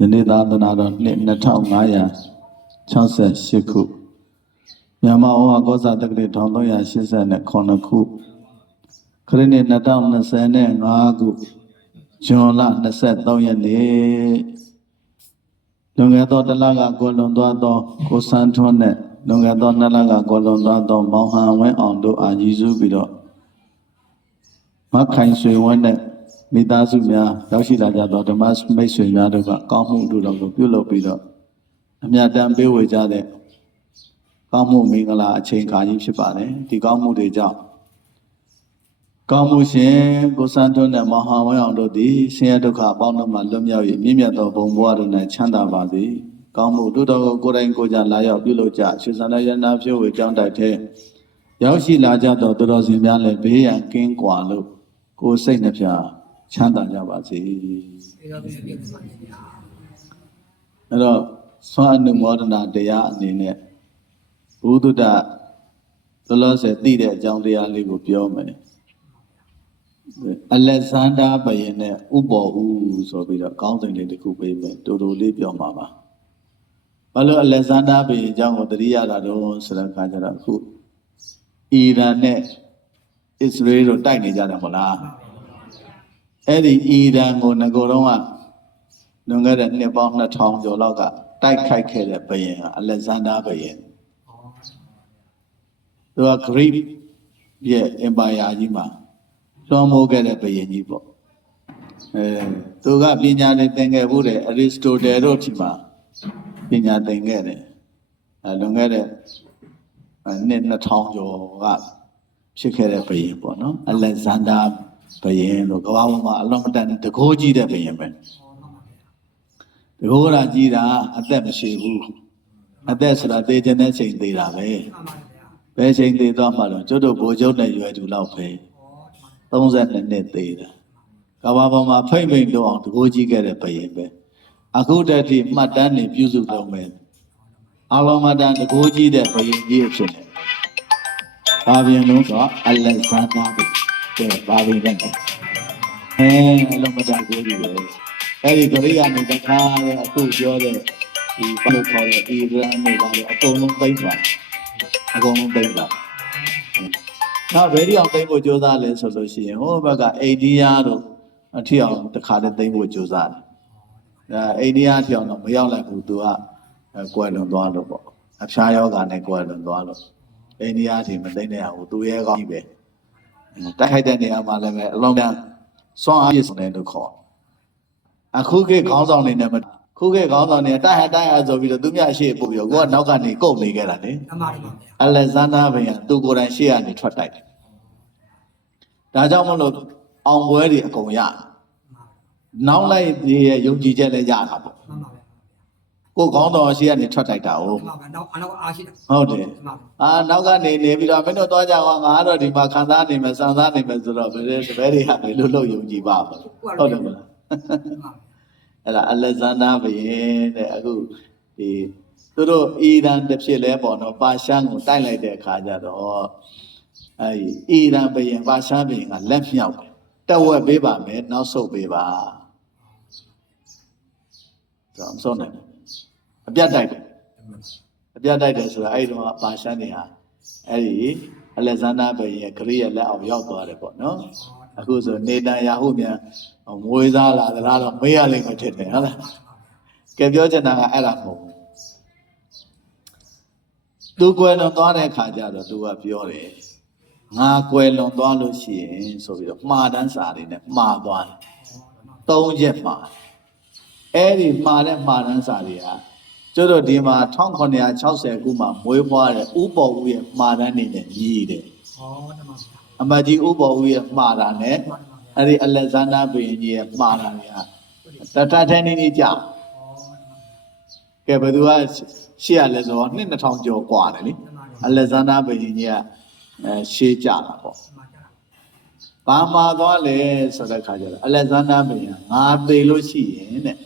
ယနေ့သာသနာတော်နှစ်2568ခုမြန်မာဩဝါကောဇာတက္ကရာ1389ခုခရစ်နှစ်2025ခုဇွန်လ23ရက်နေ့လွန်ခဲ့သောတစ်လကကိုလွန်သွားသောကိုစန်းထွန်းနဲ့လွန်ခဲ့သောနှစ်လကကိုလွန်သွားသောမောင်ဟန်ဝင်းအောင်တို့အာကြီးစုပြီးတော့မခိုင်ဆွေဝန်းနဲ့ မိသားစုများရောက်ရှိလာကြသောဓမ္မမိတ်ဆွေများတို့ကကောင်းမှုတို့တော်ကိုပြုလုပ်ပြီးတော့အမြတ်တမ်းပေးဝေကြတဲ့ကောင်းမှုမင်္ဂလာအချိန်ခါကြီးဖြစ်ပါတယ်ဒီကောင်းမှုတွေကြောင့်ကောင်းမှုရှင်ကိုစံတွန်းနဲ့မဟာဝင်းအောင်တို့သည်ဆင်းရဲဒုက္ခအပေါင်းတို့မှလွတ်မြောက်၍မြင့်မြတ်သောဘုံဘဝတို့၌ချမ်းသာပါစေကောင်းမှုတို့တော်ကိုကိုယ်တိုင်ကိုယ်ကြလာရောက်ပြုလုပ်ကြရွှေစံရယနာဖြိုးဝေကြောင်းတိုက်တဲ့ရောက်ရှိလာကြသောသူတော်စင်များလည်းဘေးရန်ကင်းကွာလို့ကိုယ်စိတ်နှပြ ချမ်းသာကြပါစေပြီးတော့ပြည့်ပြည့်ပါဗျာအဲ့တော့သွန်အနုမောဒနာတရားအနေနဲ့ဘုဒ္ဓတလောလောဆယ်သိတဲ့အကြောင်းတရားလေးကိုပြောမယ်အလက်ဇန္ဒာဘယင်နဲ့ဥပေါ်ဦးဆိုပြီးတော့ကောင်းစဉ်လေးတစ်ခုပေးမယ်တူတူလေးပြောမှာပါဘာလို့အလက်ဇန္ဒာဘယင်အကြောင်းကိုသတိရတာတော့ဆိုတဲ့အခါကျတော့အခုအီရန်နဲ့အစ္စရေးတို့တိုက်နေကြတယ်မဟုတ်လား အဲ့ဒီအီရန်ကိုငကိုယ်တော့ကလွန်ခဲ့တဲ့နှစ်ပေါင်း2000ကျော်လောက်ကတိုက်ခိုက်ခဲ့တဲ့ဘုရင်ကအလက်ဇန္ဒာဘုရင်သူကဂရိရဲ့ empire ကြီးမှာလွှမ်းမိုးခဲ့တဲ့ဘုရင်ကြီးပေါ့အဲသူကပညာတွေသင်ခဲ့ဖို့တဲ့အရစ္စတိုတယ်တို့ဒီမှာပညာသင်ခဲ့တယ်အဲလွန်ခဲ့တဲ့အဲနှစ်2000ကျော်ကဖြစ်ခဲ့တဲ့ဘုရင်ပေါ့နော်အလက်ဇန္ဒာ ဘုရင်လို့ကမ္ဘာပေါ်မှာအလွန်မတန်တကိုးကြီးတဲ့ဘုရင်ပဲတကောရာကြီးတာအသက်မရှိဘူးအသက်ဆိုတာသေခြင်းတဲ့ချိန်သေးတာပဲမှန်ပါဗျာဘယ်ချိန်သေးသွားမှတော့ကျွတ်တို့ဘိုလ်ချုပ်နဲ့ရွယ်သူလောက်ပဲဟောဒီမှာ32နှစ်သေးတာကဘာပေါ်မှာဖိမ့်ဖိမ့်တော့အောင်တကိုးကြီးခဲ့တဲ့ဘယင်ပဲအခုတည်းထိမှတ်တမ်းနေပြုစုတော့မယ်အလုံးမတန်တကိုးကြီးတဲ့ဘယင်ကြီးအဖြစ်နဲ့ဘာပြင်လို့ဆိုတော့အလက်ဇန္ဒာပဲ ကဲဘာပြင်လဲအဲအလုံးမတန်ကိုးကြီးပဲအဲ့ဒီဂရိယာနေတခါတဲ့အခုပြောတဲ့ဒီဘာလို့ခေါ်တဲ့ဒီရန်တွေပါလေအကုန်လုံးသိမ့်သွားအကုန်လုံးသိမ့်သွားနောက်ဘယ်ဒီအောင်သိမ့်ဖို့ကြိုးစားလဲဆိုလို့ရှိရင်ဟိုဘက်ကအိန္ဒိယတို့အထီအောင်တစ်ခါတည်းသိမ့်ဖို့ကြိုးစားတယ်။အဲအိန္ဒိယအထီအောင်တော့မရောက်လိုက်ဘူးသူကအဲကွယ်လွန်သွားလို့ပေါ့။အဖျားယောဂါနဲ့ကွယ်လွန်သွားလို့အိန္ဒိယအထီမသိမ့်တဲ့အောင်သူရဲ့ကောင်းကြီးပဲ။ တိုက်ခိုက်တဲ့နေရာမှာလည်းပဲအလုံးများစွမ်းအားပြည့်စုံတယ်လို့ခေါ်။အခုခေတ်ခေါင်းဆောင်နေနဲ့မခုခေတ်ခေါင်းဆောင်နေတိုက်ဟတိုက်ဟဆိုပြီးတော့သူမြတ်ရှေ့ပို့ပြီးတော့ကိုကနောက်ကနေကုတ်နေခဲ့တာလေ။မှန်ပါတယ်ဗျာအလက်ဇန္ဒာဘုရင်သူကိုယ်တိုင်ရှေ့ကနေထွက်တိုက်တယ်။ဒါကြောင့်မလို့အောင်ပွဲတွေအကုန်ရ။နောက်လိုက်ဒီရဲ့ယုံကြည်ချက်လည်းရတာပေါ့မှန်ပါဗျာ။ ကိုယ်ကောင်းတော်ရှေ့ကနေထွက်တိုက်တာ哦မှန်ပါတော့အနောက်အားရှိတာ။ဟုတ်တယ်မှန်ပါ။အာနောက်ကနေနေပြီးတော့မင်းတို့သွားကြအောင်ငါကတော့ဒီမှာခံစားနေမယ်စံစားနေမယ်ဆိုတော့ဘယ်လိုဘယ်တွေဟာဘယ်လိုလုပ်ယုံကြည်ပါ့မလဲ။ဟုတ်တယ်မလား။မှန်ပါအဲ့ဒါအလက်ဇန္ဒာဘုရင်တဲ့အခုဒီသူတို့အီရန်တစ်ဖြစ်လဲပေါ့နော်ပါရှန်ကိုတိုက်လိုက်တဲ့အခါကျတော့အဲဒီအီရန်ဘုရင်ပါရှန်ဘုရင်ကလက်မြောက်တယ်တက်ဝက်ပေးပါမယ်နောက်ဆုတ်ပေးပါဆိုတော့မဆုံးနိုင်ဘူး အပြတ်တိုက်တယ်အပြတ်တိုက်တယ်ဆိုတာအဲ့ဒီတော့ပါရှန်တွေဟာအဲ့ဒီအလက်ဇန္ဒာဘုရင်ရဲ့ဂရိရဲ့လက်အောင်ရောက်သွားတယ်ပေါ့နော်အခုဆိုနေတန်ယာဟုမြန်မွေးစားလာသလားတော့မေးရလိမ့်မယ်ထင်တယ်ဟုတ်လားကဲပြောချင်တာကအဲ့ဒါမဟုတ်ဘူးသူကွယ်လွန်သွားတဲ့ခါကျတော့သူကပြောတယ်ငါကွယ်လွန်သွားလို့ရှိရင်ဆိုပြီးတော့မှားတန်းစာတွေနဲ့မှားသွားတယ်သုံးချက်မှားအဲ့ဒီမှားတဲ့မှားတန်းစာတွေက ကျတို့ဒီမှာ1960ခုမှာမွေးဖွားတဲ့ဥပေါ်ဦးရဲ့မှားတန်းနေနဲ့ညီးတယ် ဟောဒီမှာဗျာ အမတ်ကြီးဥပေါ်ဦးရဲ့မှားတာနဲ့ မှန်ပါဗျာ အဲ့ဒီအလက်ဇန္ဒာဘုရင်ကြီးရဲ့မှားတာတွေကတတထဲနေနေကြ ဟောဒီမှာ ကဲဘယ်သူကရှေ့ရလဲဆိုတော့နှစ်2000ကျော်กว่าတယ်လေ မှန်ပါဗျာ အလက်ဇန္ဒာဘုရင်ကြီးကအဲရှေးကြတာပေါ့ မှန်ပါဗျာ ဘာမှာသွားလဲဆိုတဲ့ခါကျတော့အလက်ဇန္ဒာဘုရင်ကငါသေလို့ရှိရင်တဲ့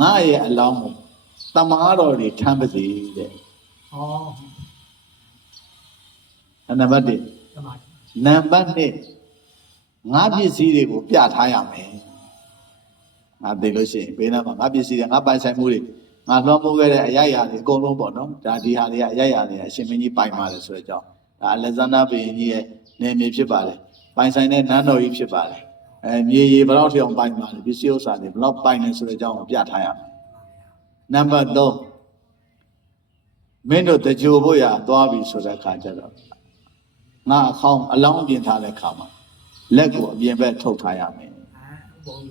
ငါရဲ့အလောင်းကို တမားတော်တွေထမ်းပါစေတဲ့ဟောအနံပါတ်1ဒီမှာနံပါတ်2ငါပစ္စည်းတွေကိုပြထားရမယ်ငါသိလို့ရှိရင်ဘေးနားမှာငါပစ္စည်းတွေငါပိုင်ဆိုင်မှုတွေငါလွှမ်းမိုးခဲ့တဲ့အရာရာတွေအကုန်လုံးပေါ့နော်ဒါဒီဟာတွေကအရာရာတွေအရှင်မင်းကြီးပိုင်ပါတယ်ဆိုတဲ့အကြောင်းဒါအလက်ဇန္ဒာဘုရင်ကြီးရဲ့နေမြေဖြစ်ပါတယ်ပိုင်ဆိုင်တဲ့နန်းတော်ကြီးဖြစ်ပါတယ်အဲမြေရီဘယ်တော့ထအောင်ပိုင်ပါလဲပစ္စည်းဥစ္စာတွေဘယ်တော့ပိုင်နေဆိုတဲ့အကြောင်းကိုပြထားရမယ် နံပါတ်3မင်းတို့တကြိုဖို့ရသွားပြီဆိုတဲ့အခါကျတော့ငါအခေါင်းအလောင်းပြင်ထားတဲ့အခါမှာလက်ကိုအပြင်ဘက်ထုတ်ထားရမယ်အဲဘောရ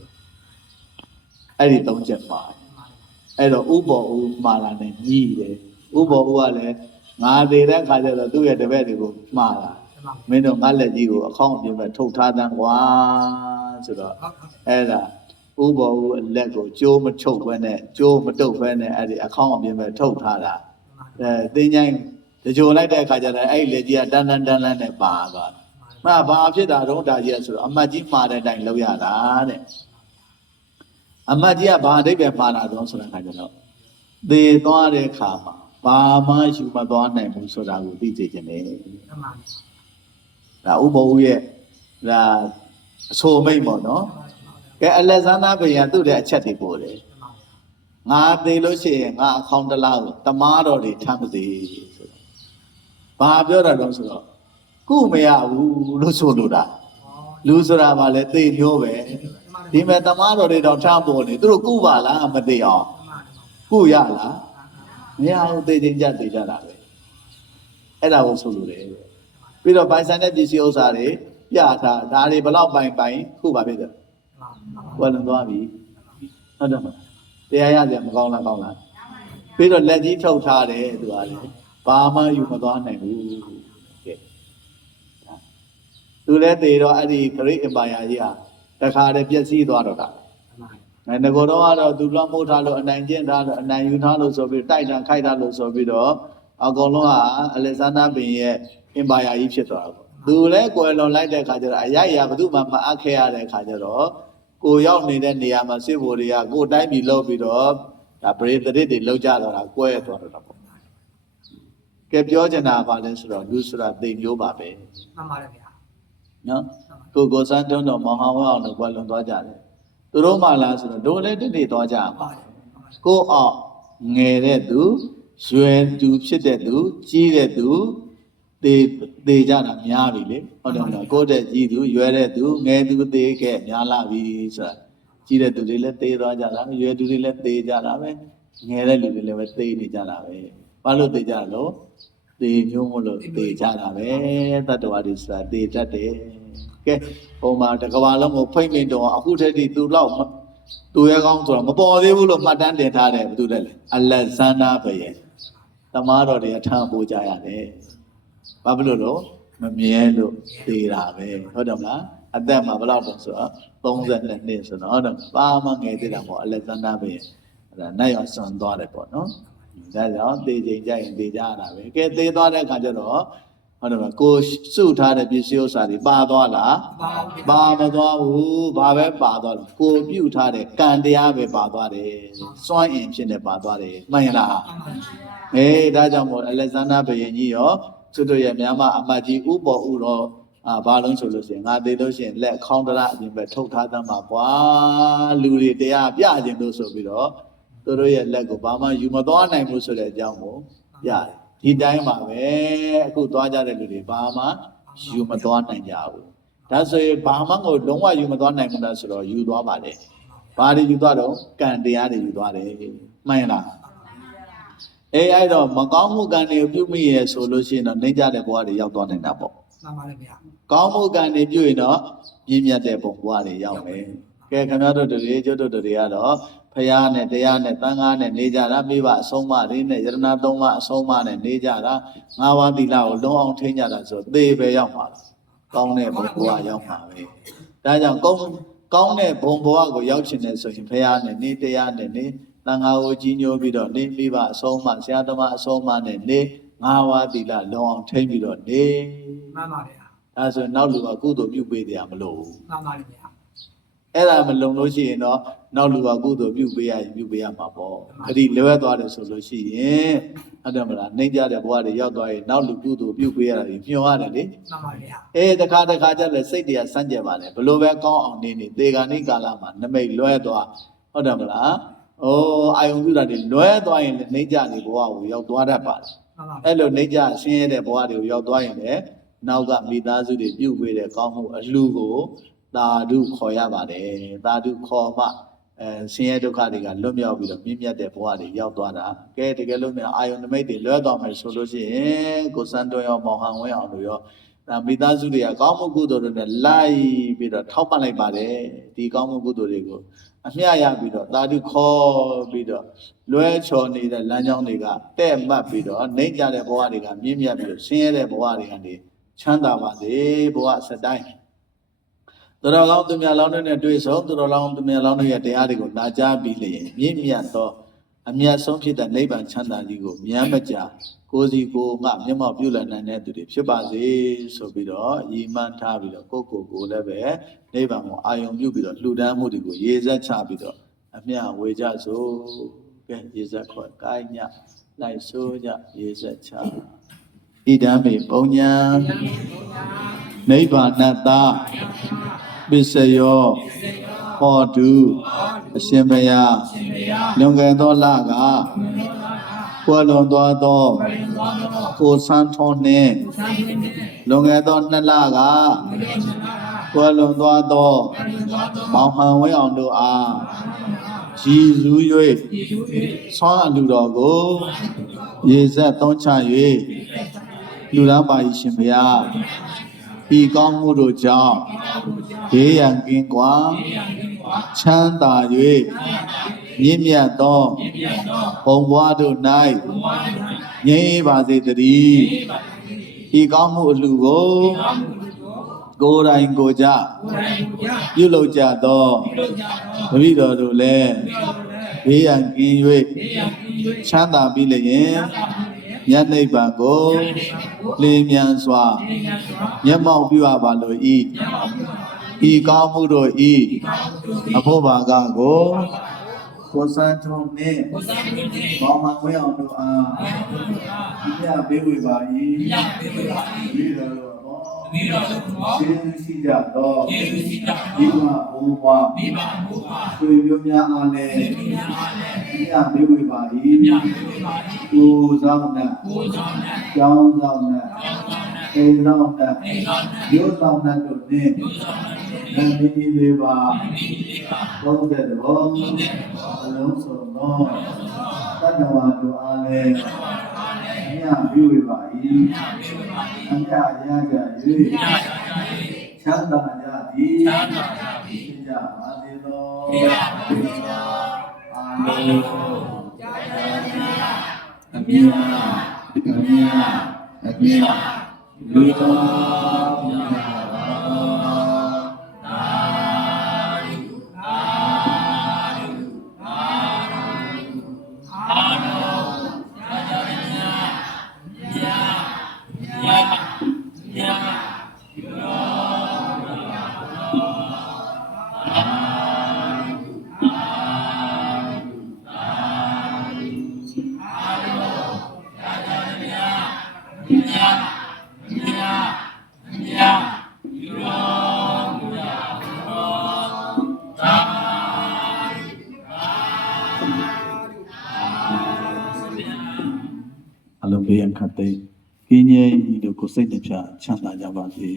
အဲ့ဒီသုံးချက်ပါအဲ့တော့ဥပေါ်ဥမှားတာနဲ့ညီးတယ်ဥပေါ်ဥကလည်းငါသေးတဲ့ခါကျတော့သူ့ရဲ့တပည့်တွေကိုမှားတာဒီမှာမင်းတို့ငါလက်ကြီးကိုအခေါင်းအပြင်ဘက်ထုတ်ထားတန်းကွာဆိုတော့ဟုတ်ဟုတ်အဲ့ဒါ ဥပေါ်ဥအလက်ကိုကြိုးမထုတ်ဘဲနဲ့ကြိုးမတုပ်ဘဲနဲ့အဲ့ဒီအခေါင်းအပြင်ဘက်ထုတ်ထားတာအဲတင်းချိုင်းတကြိုလိုက်တဲ့ခါကျတော့အဲ့ဒီလက်ကြီးကတန်းတန်းတန်းတန်းနဲ့ပါသွားတယ်မဘာဖြစ်တာတော့ဒါကြီးဆိုတော့အမတ်ကြီးမှားတဲ့အတိုင်းလုပ်ရတာတဲ့အမတ်ကြီးကဘာအဓိပ္ပာယ်မှားတာတော့ဆိုတဲ့ခါကျတော့သေသွားတဲ့ခါမှာဘာမှယူမသွားနိုင်ဘူးဆိုတာကိုသိစေခြင်းလေဒီမှာဒါဥပ္ပဝုရဲ့ဒါအဆိုမိတ်ပေါ့နော် ကဲအလက်ဇန္ဒာဘုရင်ကသူ့တဲ့အချက်တွေပို့တယ်ငါသေလို့ရှိရင်ငါအခေါင်းတစ်လားကိုတမားတော်တွေထမ်းပါစေဆိုတော့ဘာပြောတာတော့ဆိုတော့ကုမရဘူးလို့ဆိုလိုတာလူဆိုတာမှလည်းသေမျိုးပဲဒီမဲ့တမားတော်တွေတော့ထမ်းပေါ်နေသူတို့ကုပါလားမသိအောင်ကုရလားမရဘူးသေခြင်းကြသေကြတာပဲအဲ့ဒါကိုဆိုလိုတယ်ပြီးတော့ပိုင်ဆိုင်တဲ့ပစ္စည်းဥစ္စာတွေပြထားဒါတွေဘယ်တော့ပိုင်ပိုင်ခုပါဖြစ်တယ် ဝယ်လွန်သွားပြီဟုတ်တယ်မလားတရားရကြမကောင်းလားကောင်းလားပြီးတော့လက်ကြီးထုတ်ထားတယ်သူကလေဘာမှယူမသွားနိုင်ဘူးကဲသူလည်းသေတော့အဲ့ဒီ Great Empire ကြီးဟာတခါတည်းပျက်စီးသွားတော့တာအဲငကိုတော့ကတော့သူလွှမ်းမိုးထားလို့အနိုင်ကျင့်ထားလို့အနိုင်ယူထားလို့ဆိုပြီးတိုက်တန်ခိုက်ထားလို့ဆိုပြီးတော့အကုန်လုံးကအလက်ဇန္ဒာဘင်ရဲ့ Empire ကြီးဖြစ်သွားတာပေါ့သူလည်းကွယ်လွန်လိုက်တဲ့ခါကျတော့အရိုက်ရဘယ်သူမှမအပ်ခဲ့ရတဲ့ခါကျတော့ ကိုရောက်နေတဲ့နေရာမှာစစ်ဘိုလ်တွေကကိုယ်တိုင်းပြည်လောက်ပြီးတော့ဒါပရိသတ်တွေလောက်ကြတော့တာကွဲသွားတော့တာပေါ့ကဲပြောချင်တာကဘာလဲဆိုတော့လူဆိုတာသိမျိုးပါပဲမှန်ပါတယ်ဗျာနော်ကိုကိုစန်းတုံးတော်မောင်ဟောင်းအောင်တော့ကွယ်လွန်သွားကြတယ်သူတို့မှလားဆိုတော့တို့လည်းတတိသွားကြပါကိုအောင်ငယ်တဲ့သူရွယ်သူဖြစ်တဲ့သူကြီးတဲ့သူ သေသေကြတာများပြီလေဟုတ်တယ်မလားကိုတဲ့ကြီးသူရွယ်တဲ့သူငယ်သူသေခဲ့များလာပြီဆိုတာကြီးတဲ့သူတွေလည်းသေသွားကြတာရွယ်သူတွေလည်းသေကြတာပဲငယ်တဲ့လူတွေလည်းပဲသေနေကြတာပဲဘာလို့သေကြလို့သေမျိုးမလို့သေကြတာပဲတတ္တဝါတွေဆိုတာသေတတ်တယ်ကဲဟိုမှာတကဘာလုံးကိုဖိမ့်မိန်တော့အခုထက်ထိသူလောက်မသူရဲကောင်းဆိုတော့မပေါ်သေးဘူးလို့မှတ်တမ်းတင်ထားတယ်ဘယ်သူလဲလဲအလက်ဇန္ဒာဘယင်သမားတော်တွေအထံပို့ကြရတယ် ဘာဖြစ်လို့လို့မမြဲလို့သေတာပဲဟုတ်တယ်မလားအသက်မှာဘယ်လောက်တော့ဆိုတော့32နှစ်ဆိုတော့ဟုတ်တယ်ပါမငယ်သေးတာပေါ့အလက်ဇန္ဒာဘယင်အဲ့ဒါနိုင်အောင်ဆွန်သွားတယ်ပေါ့နော်ဒါကြောင့်သေချိန်ကြရင်သေကြရတာပဲကဲသေသွားတဲ့အခါကျတော့ဟုတ်တယ်မလားကိုစုထားတဲ့ပစ္စည်းဥစ္စာတွေပါသွားလားပါပါပါမသွားဘူးဘာပဲပါသွားလို့ကိုပြုတ်ထားတဲ့ကံတရားပဲပါသွားတယ်စွန့်အင်ဖြစ်နေပါသွားတယ်မှန်လားအေးဒါကြောင့်မို့အလက်ဇန္ဒာဘုရင်ကြီးရော သူတို့ရဲ့မြန်မာအမတ်ကြီးဥပေါ်ဥတော်အာဘာလုံးဆိုလို့ရှိရင်ငါသေးလို့ရှိရင်လက်ခေါင်းတရအပြင်ပဲထုတ်ထားသမ်းပါကွာလူတွေတရားပြခြင်းလို့ဆိုပြီးတော့သူတို့ရဲ့လက်ကိုဘာမှယူမသွားနိုင်ဘူးဆိုတဲ့အကြောင်းကိုပြတယ်ဒီတိုင်းပါပဲအခုသွားကြတဲ့လူတွေဘာမှယူမသွားနိုင်ကြဘူးဒါဆိုရင်ဘာမှကိုလုံးဝယူမသွားနိုင်ဘူးလားဆိုတော့ယူသွားပါလေ။ဘာတွေယူသွားတော့ကံတရားတွေယူသွားတယ်။မှန်လား။ အေးအဲ့တော့မကောင်းမှုကံတွေကိုပြုမိရဲဆိုလို့ရှိရင်တော့နှိမ့်ကြတဲ့ဘဝတွေရောက်သွားနိုင်တာပေါ့မှန်ပါတယ်ဗျာ။ကောင်းမှုကံတွေပြုရင်တော့ပြင်းမြတ်တဲ့ဘဝတွေရောက်မယ်။ကဲခင်ဗျားတို့တွေကျွတ်တို့တွေကတော့ဖရာနဲ့တရားနဲ့တန်ခါနဲ့နေကြတာမိဘအဆုံးအမတွေနဲ့ယရဏသုံးပါအဆုံးအမနဲ့နေကြတာငါးပါးသီလကိုလုံးအောင်ထိန်းကြတာဆိုသေပဲရောက်မှာလား။ကောင်းတဲ့ဘဝရောက်မှာပဲ။ဒါကြောင့်ကောင်းကောင်းတဲ့ဘုံဘဝကိုရောက်ချင်တယ်ဆိုရင်ဖရာနဲ့နေတရားနဲ့နေ တန်ဃာကိုကြီးညိုပြီးတော့နေမိဘအဆုံးအမဆရာသမားအဆုံးအမနဲ့နေငါးဝါးသီလလုံအောင်ထိမ့်ပြီးတော့နေမှန်ပါတယ်ဗျာဒါဆိုရင်နောက်လူကကုသိုလ်ပြုပေးတယ်မလို့ဘူးမှန်ပါတယ်ဗျာအဲ့ဒါမလုံလို့ရှိရင်တော့နောက်လူကကုသိုလ်ပြုပေးရရင်ပြုပေးရမှာပေါ့အဲ့ဒီလွဲသွားတယ်ဆိုလို့ရှိရင်ဟုတ်တယ်မလားနှိမ့်ကြတဲ့ဘဝတွေရောက်သွားရင်နောက်လူကုသိုလ်ပြုပေးရတာကြီးညှော်ရတယ်လေမှန်ပါတယ်ဗျာအေးတခါတခါကျလည်းစိတ်တရားစမ်းကြယ်ပါလေဘလို့ပဲကောင်းအောင်နေနေဒေဂာနိကာလမှာနမိတ်လွဲသွားဟုတ်တယ်မလား။ အိုးအာယုံပြုတာတွေလွဲသွားရင်လည်းနှိမ့်ကြနေဘဝကိုရောက်သွားတတ်ပါတယ်မှန်ပါ။အဲ့လိုနှိမ့်ကြဆင်းရဲတဲ့ဘဝတွေကိုရောက်သွားရင်လည်းနောက်ကမိသားစုတွေပြုတ်ပေးတဲ့ကောင်းမှုအလှကိုသာဓုခေါ်ရပါတယ်။သာဓုခေါ်မှအဲဆင်းရဲဒုက္ခတွေကလွတ်မြောက်ပြီးတော့မြင့်မြတ်တဲ့ဘဝတွေရောက်သွားတာ။ကဲတကယ်လို့မြန်အာယုံနမိတ်တွေလွဲသွားမယ်ဆိုလို့ရှိရင်ကိုစံတွန်းရောမောင်ဟန်ဝင်းအောင်တို့ရောဒါမိသားစုတွေကကောင်းမှုကုသိုလ်တွေနဲ့လိုက်ပြီးတော့ထောက်ပံ့လိုက်ပါတယ်ဒီကောင်းမှုကုသိုလ်တွေကို အမျှရပြီးတော့သာဓုခေါ်ပြီးတော့လွဲချော်နေတဲ့လမ်းကြောင်းတွေကတဲ့မှတ်ပြီးတော့နှိမ့်ကြတဲ့ဘဝတွေကမြင့်မြတ်ပြီးတော့ဆင်းရဲတဲ့ဘဝတွေကနေချမ်းသာပါစေဘဝစတိုင်းသူတော်ကောင်းသူများလောင်းတဲ့တွေ့ဆုံသူတော်ကောင်းသူများလောင်းရဲ့တရားတွေကိုနာကြားပြီးလျင်မြင့်မြတ်သော အမြတ်ဆုံးဖြစ်တဲ့နိဗ္ဗာန်ချမ်းသာကြီးကိုမြတ်မကြာကိုယ်စီကိုယ်ငါမျက်မှောက်ပြုလည်နိုင်တဲ့သူတွေဖြစ်ပါစေဆိုပြီးတော့ရည်မှန်းထားပြီးတော့ကိုယ့်ကိုယ်ကိုယ်လည်းပဲနိဗ္ဗာန်ကိုအာယုံပြုပြီးတော့လှူဒန်းမှုတွေကိုရေစက်ချပြီးတော့အမျှဝေကြစို့ကဲရေစက်ခေါ်ကိုင်းညလိုက်ဆိုးကြရေစက်ချဣဒံမေပုံညာနိဗ္ဗာနတ္တပစ္စယော ဟောတုအရှင်ဘုရားလွန်ခဲ့သောလကကွယ်လွန်သွားသောကိုဆန်းထုံးနှင့်လွန်ခဲ့သောနှစ်လကကွယ်လွန်သွားသောမောင်ဟန်ဝင်းအောင်တို့အားရည်စူး၍ဆွမ်းအလူတော်ကိုရေဆက်သုံးချ၍လူလားပါ၏ရှင်ဘုရားဤကောင်းမှုတို့ကြောင့်ဘေးရန်ကင်းကွာ ချမ်းသာ၍မြင့်မြတ်သောဘုံဘွားတို့၌ငြိမ်းပါစေတည်းဤကောင်းမှုအလှကိုကိုယ်တိုင်ကိုယ်ကြပြုလုပ်ကြသောတပည့်တော်တို့လည်းဘေးရန်ကင်း၍ချမ်းသာပြီးလျင်မြတ်နိဗ္ဗာန်ကိုလင်းမြန်စွာမျက်မှောက်ပြုအပ်ပါလို့ ဤဤကောင်းမှုတို့ဤအဖို့ဘာကကိုကိုစံထုံနှင့်ဘောင်မဝဲအောင်တို့အားဒီမြပေးဝေပါ၏ဒီတော်တို့ဟောဒီတော်တို့ဟောကျေးဇူးရှိကြသောကျေးဇူးရှိကြသောဒီမှာဘုရားဒီမှာဘုရားဆွေမျိုးများအားလည်းဒီမြပေးဝေပါ၏ကိုဆောင်နဲ့ကိုဆောင်နဲ့ကျောင်းဆောင်နဲ့ အိမ်ဆောင်နဲ့မြို့ဆောင်နဲ့တို့နှင့်နမီလေးပါသုံးတဲ့ဘောအလုံးစုံသောတတ္တဝါတို့အားလည်းအမြပြုဝေပါ၏အမြရကြ၍ချမ်းသာကြသည်ချမ်းသာကြသည်ကြပါစေသောအာလုံးအမြအမြအမြ လူတော်မြတ်ပါအ ချမ်းသာကြပါစေ